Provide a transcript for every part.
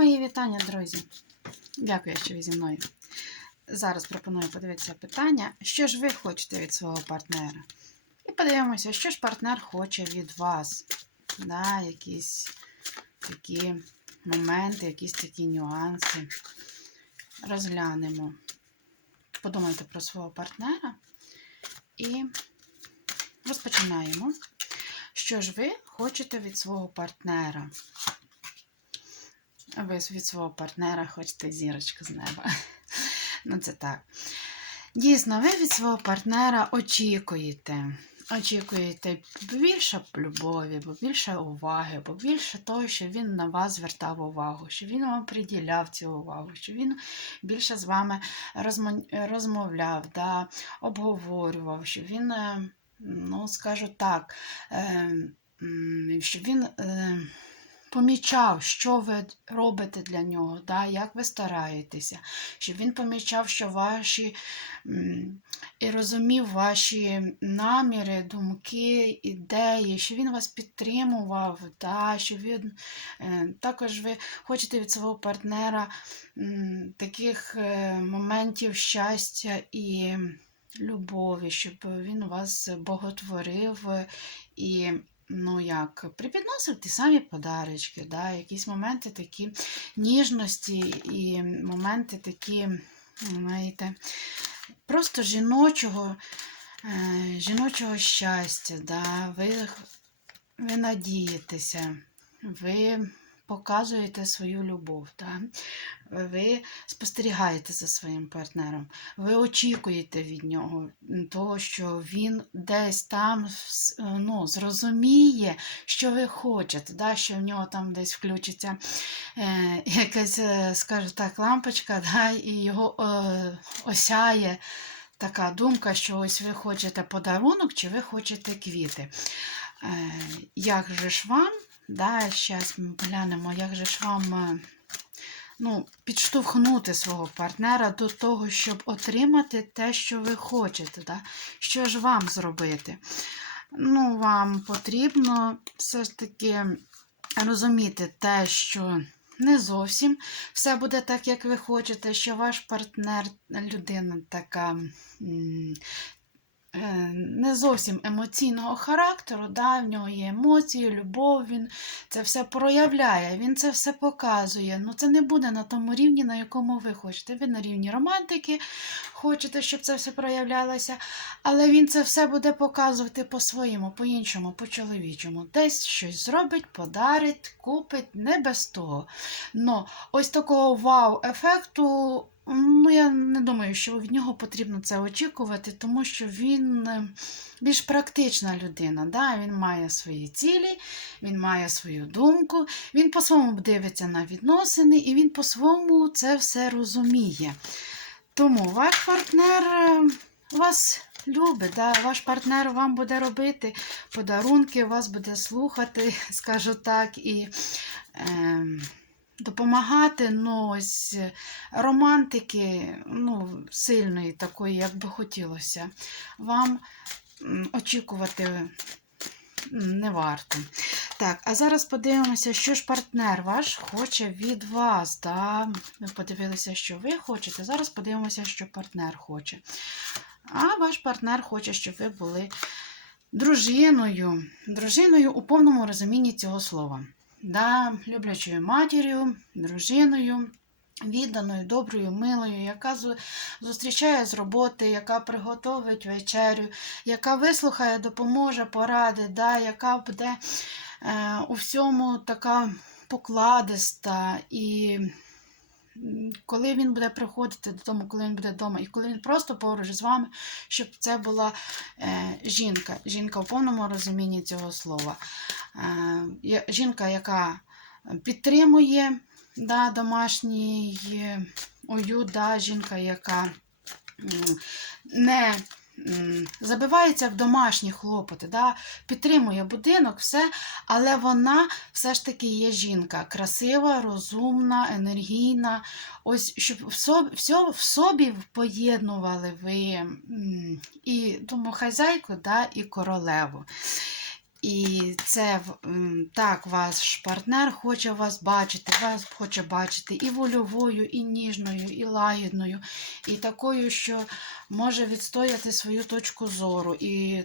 Мої вітання, друзі. Дякую, що ви зі мною. Зараз пропоную подивитися питання, що ж ви хочете від свого партнера. І подивимося, що ж партнер хоче від вас. Да, якісь такі моменти, якісь такі нюанси. Розглянемо. Подумайте про свого партнера і розпочинаємо. Що ж ви хочете від свого партнера? Ви від свого партнера хочете зірочку з неба. Ну, це так. Дійсно, ви від свого партнера очікуєте. Очікуєте більше любові, бо більше уваги, бо більше того, що він на вас звертав увагу, що він вам приділяв цю увагу, що він більше з вами розмовляв, да, обговорював, що він, е, ну, скажу так, е, м, щоб він. Е, помічав, що ви робите для нього, да, як ви стараєтеся, щоб він помічав, що ваші і розумів ваші наміри, думки, ідеї, що він вас підтримував, да, що він е, також ви хочете від свого партнера таких е, моментів щастя і любові, щоб він вас боготворив і ну як, припідносив ті самі подарочки, да, якісь моменти такі ніжності і моменти такі, знаєте, просто жіночого, е, жіночого щастя, да, ви, ви надієтеся, ви показуєте свою любов, да? ви спостерігаєте за своїм партнером, ви очікуєте від нього того, що він десь там ну, зрозуміє, що ви хочете, да? що в нього там десь включиться е, якась, е, скажу так, лампочка, да? і його е, осяє така думка, що ось ви хочете подарунок чи ви хочете квіти. Е, як же ж вам, да, зараз ми глянемо, як же ж вам е, ну, підштовхнути свого партнера до того, щоб отримати те, що ви хочете. Да? Що ж вам зробити? Ну, вам потрібно все ж таки розуміти те, що не зовсім все буде так, як ви хочете, що ваш партнер людина така. Е, Не зовсім емоційного характеру, да, в нього є емоції, любов, він це все проявляє, він це все показує. Ну це не буде на тому рівні, на якому ви хочете. Ви на рівні романтики хочете, щоб це все проявлялося, але він це все буде показувати по-своєму, по-іншому, по-чоловічому. Десь щось зробить, подарить, купить, не без того. Но ось такого вау-ефекту. Ну, я не думаю, що від нього потрібно це очікувати, тому що він е, більш практична людина. Да? Він має свої цілі, він має свою думку, він по-своєму дивиться на відносини і він по-своєму це все розуміє. Тому ваш партнер е, вас любить, да? ваш партнер вам буде робити подарунки, вас буде слухати, скажу так, і е, допомагати. Ну, романтики ну, сильної такої, як би хотілося, вам очікувати не варто. Так, а зараз подивимося, що ж партнер ваш хоче від вас. Да? Ми подивилися, що ви хочете. Зараз подивимося, що партнер хоче. А ваш партнер хоче, щоб ви були дружиною. Дружиною у повному розумінні цього слова. Да? Люблячою матір'ю, дружиною. Відданою, доброю, милою, яка зустрічає з роботи, яка приготовить вечерю, яка вислухає, допоможе, поради, да, яка буде е, у всьому така покладиста. І коли він буде приходити додому, коли він буде вдома, і коли він просто поруч з вами, щоб це була е, жінка, жінка в повному розумінні цього слова. Е, жінка, яка підтримує да, домашній е, уют, да, жінка, яка не забивається в домашні хлопоти, да, підтримує будинок, все, але вона все ж таки є жінка, красива, розумна, енергійна. Ось щоб в собі, все в собі поєднували ви і домохазяйку, да, і королеву. І це так ваш партнер хоче вас бачити, вас хоче бачити і вольовою, і ніжною, і лагідною, і такою, що може відстояти свою точку зору, і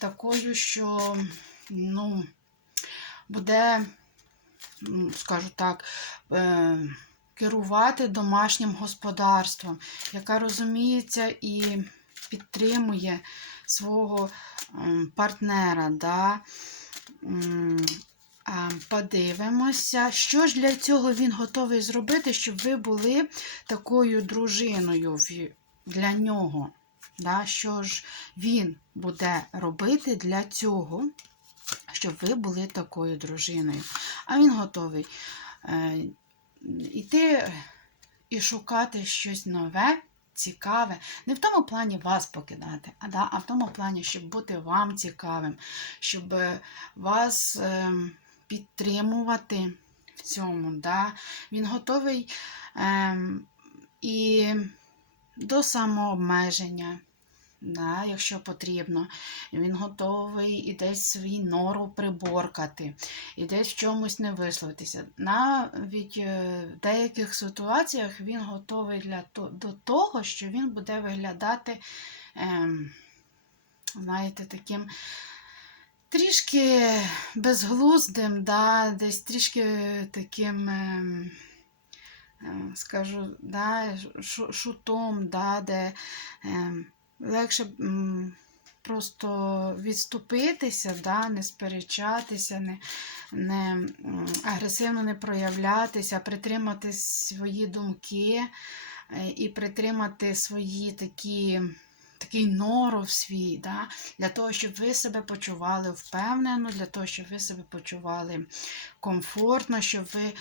такою, що ну, буде, скажу так, е, керувати домашнім господарством, яка розуміється і підтримує свого партнера. Да? Подивимося, що ж для цього він готовий зробити, щоб ви були такою дружиною для нього. Да? Що ж він буде робити для цього, щоб ви були такою дружиною. А він готовий е, йти і шукати щось нове, цікаве. Не в тому плані вас покидати, а, да, а в тому плані, щоб бути вам цікавим, щоб е, вас е, підтримувати в цьому. Да. Він готовий е, і до самообмеження. Да, якщо потрібно, він готовий і десь свій нору приборкати, і десь в чомусь не висловитися. Навіть е, в деяких ситуаціях він готовий для до того, що він буде виглядати, ем, знаєте, таким трішки безглуздим, да, десь трішки таким. Ем, е, Скажу, да, шутом, да, де ем, легше просто відступитися, да, не сперечатися, не, не агресивно не проявлятися, притримати свої думки е, і притримати свої такі. Такий норов свій, да? для того, щоб ви себе почували впевнено, для того, щоб ви себе почували комфортно, щоб ви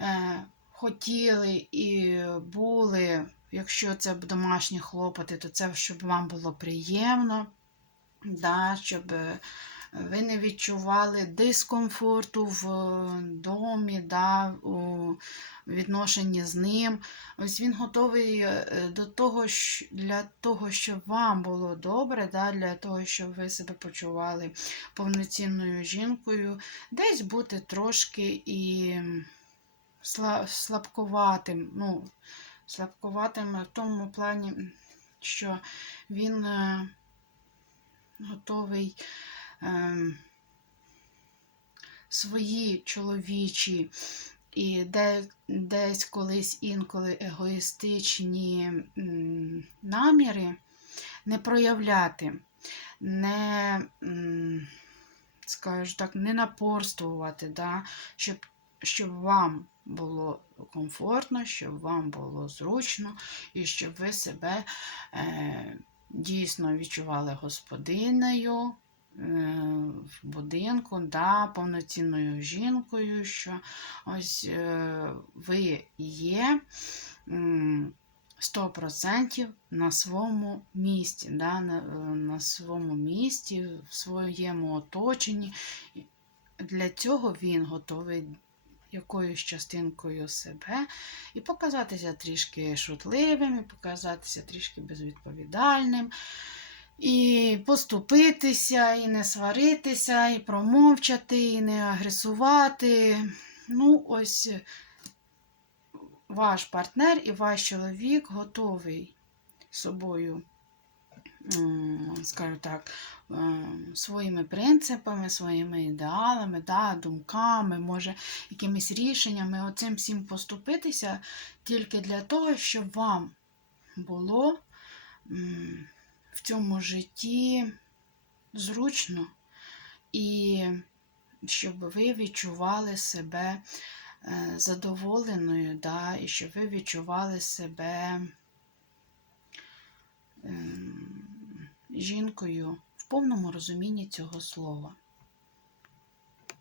е, хотіли і були, якщо це домашні хлопоти, то це щоб вам було приємно, да, щоб е, ви не відчували дискомфорту в е, домі, да, у відношенні з ним. Ось він готовий е, до того, для того, щоб вам було добре, да, для того, щоб ви себе почували повноцінною жінкою, десь бути трошки і слабкуватим. Ну, слабкуватим в тому плані, що він е, готовий е, свої чоловічі і десь колись інколи егоїстичні наміри не проявляти, не, скажу так, не напорствувати, да, щоб, щоб вам було комфортно, щоб вам було зручно, і щоб ви себе е, дійсно відчували господинею е, в будинку, да, повноцінною жінкою, що ось е, ви є м, 100% на своєму місці, да, на, е, на своєму місці, в своєму оточенні. Для цього він готовий якоюсь частинкою себе і показатися трішки шутливим, і показатися трішки безвідповідальним, і поступитися, і не сваритися, і промовчати, і не агресувати. Ну, ось ваш партнер і ваш чоловік готовий собою, скажу так, е, своїми принципами, своїми ідеалами, да, думками, може, якимись рішеннями, оцим всім поступитися тільки для того, щоб вам було в цьому житті зручно і щоб ви відчували себе е, задоволеною, да, і щоб ви відчували себе ем, жінкою в повному розумінні цього слова.